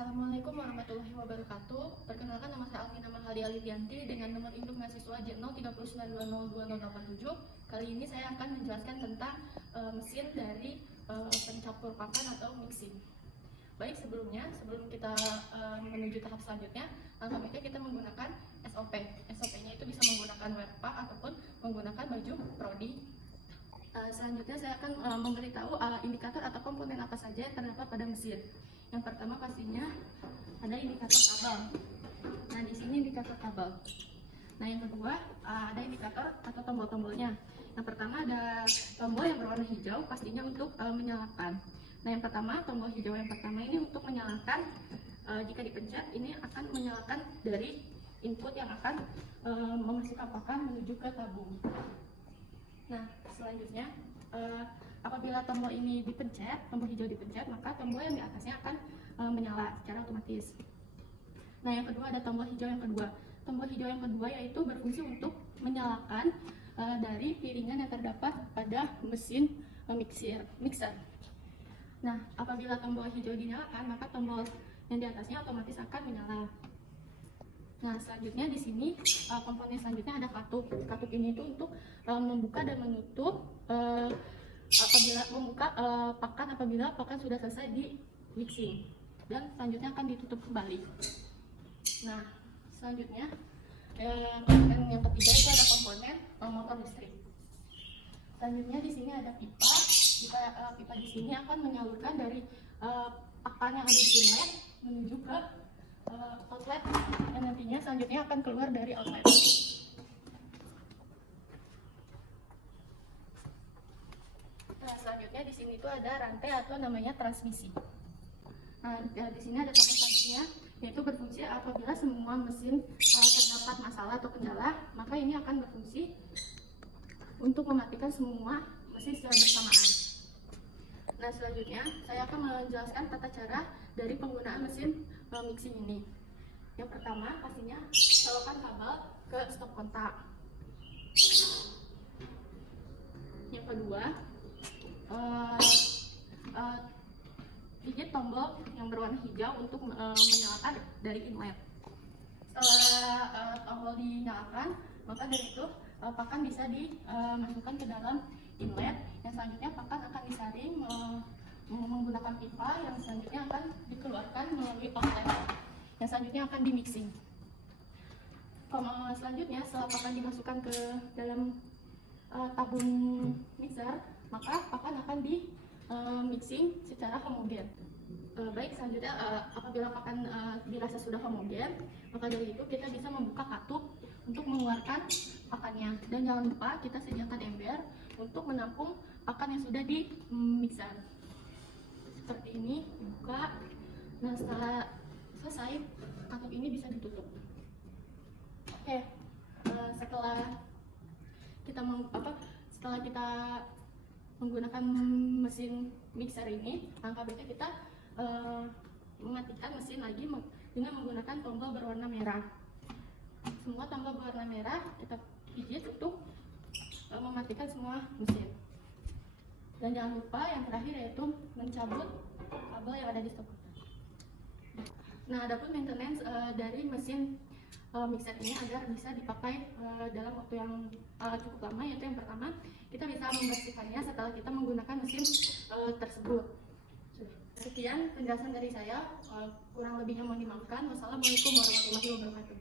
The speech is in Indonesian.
Assalamualaikum warahmatullahi wabarakatuh. Perkenalkan, nama saya Alvina Mahali Alidianti dengan nomor induk mahasiswa J039222087. Kali ini saya akan menjelaskan tentang mesin dari pencampur pakan atau mixing. Baik, sebelum kita menuju tahap selanjutnya, langkah baiknya kita menggunakan SOP. SOP-nya itu bisa menggunakan webpack ataupun menggunakan baju prodi. Selanjutnya saya akan memberitahu indikator atau komponen apa saja yang terdapat pada mesin. Yang pertama pastinya ada indikator kabel. Nah, di sini indikator kabel. Nah, yang kedua ada indikator atau tombol-tombolnya. Yang pertama ada tombol yang berwarna hijau, pastinya untuk menyalakan. Nah, yang pertama, tombol hijau yang pertama ini untuk menyalakan. Jika dipencet, ini akan menyalakan dari input yang akan memasukkan pakan menuju ke tabung. Nah, selanjutnya apabila tombol ini dipencet, tombol hijau dipencet, maka tombol yang di atasnya akan menyala secara otomatis. Nah, yang kedua ada tombol hijau yang kedua. Tombol hijau yang kedua yaitu berfungsi untuk menyalakan dari piringan yang terdapat pada mesin mixer. Nah, apabila tombol hijau dinyalakan, maka tombol yang di atasnya otomatis akan menyala. Nah, selanjutnya di sini komponen selanjutnya ada katup. Katup ini itu untuk membuka dan menutup pakan apabila pakan sudah selesai di mixing, dan selanjutnya akan ditutup kembali. Nah, selanjutnya komponen yang ketiga itu ada komponen motor listrik. Selanjutnya di sini ada pipa. Pipa di sini akan menyalurkan dari pakan yang ada di inlet menuju ke outlet yang nantinya selanjutnya akan keluar dari outlet. Nah, selanjutnya di sini tuh ada rantai atau namanya transmisi. Nah, di sini ada tombol selanjutnya, yaitu berfungsi apabila semua mesin terdapat masalah atau kendala, maka ini akan berfungsi untuk mematikan semua mesin secara bersamaan. Nah, selanjutnya saya akan menjelaskan tata cara dari penggunaan mesin mixing ini. Yang pertama pastinya colokan kabel ke stop kontak. Yang kedua pijit tombol yang berwarna hijau untuk menyalakan dari inlet. Setelah tombol dinyalakan, maka dari itu pakan bisa dimasukkan ke dalam inlet. Yang selanjutnya pakan akan disaring menggunakan pipa yang selanjutnya akan dikeluarkan melalui outlet. Yang selanjutnya akan di mixing. Selanjutnya setelah pakan dimasukkan ke dalam tabung mixer, maka pakan akan di mixing secara homogen. Baik, selanjutnya apabila pakan dirasa sudah homogen, maka dari itu kita bisa membuka katup untuk mengeluarkan pakannya. Dan jangan lupa kita sediakan ember untuk menampung pakan yang sudah di mixer. Seperti ini, dibuka. Nah, setelah selesai, katup ini bisa ditutup. Oke, setelah kita menggunakan mesin mixer ini, langkah berikutnya kita mematikan mesin lagi dengan menggunakan tombol berwarna merah. Semua tombol berwarna merah kita pijit untuk mematikan semua mesin. Dan jangan lupa yang terakhir yaitu mencabut kabel yang ada di stop. Nah, adapun maintenance dari mesin mixer ini agar bisa dipakai dalam waktu yang cukup lama, yaitu yang pertama kita bisa membersihkannya setelah kita menggunakan mesin tersebut. Sekian penjelasan dari saya, kurang lebihnya mohon dimaafkan. Wassalamualaikum warahmatullahi wabarakatuh.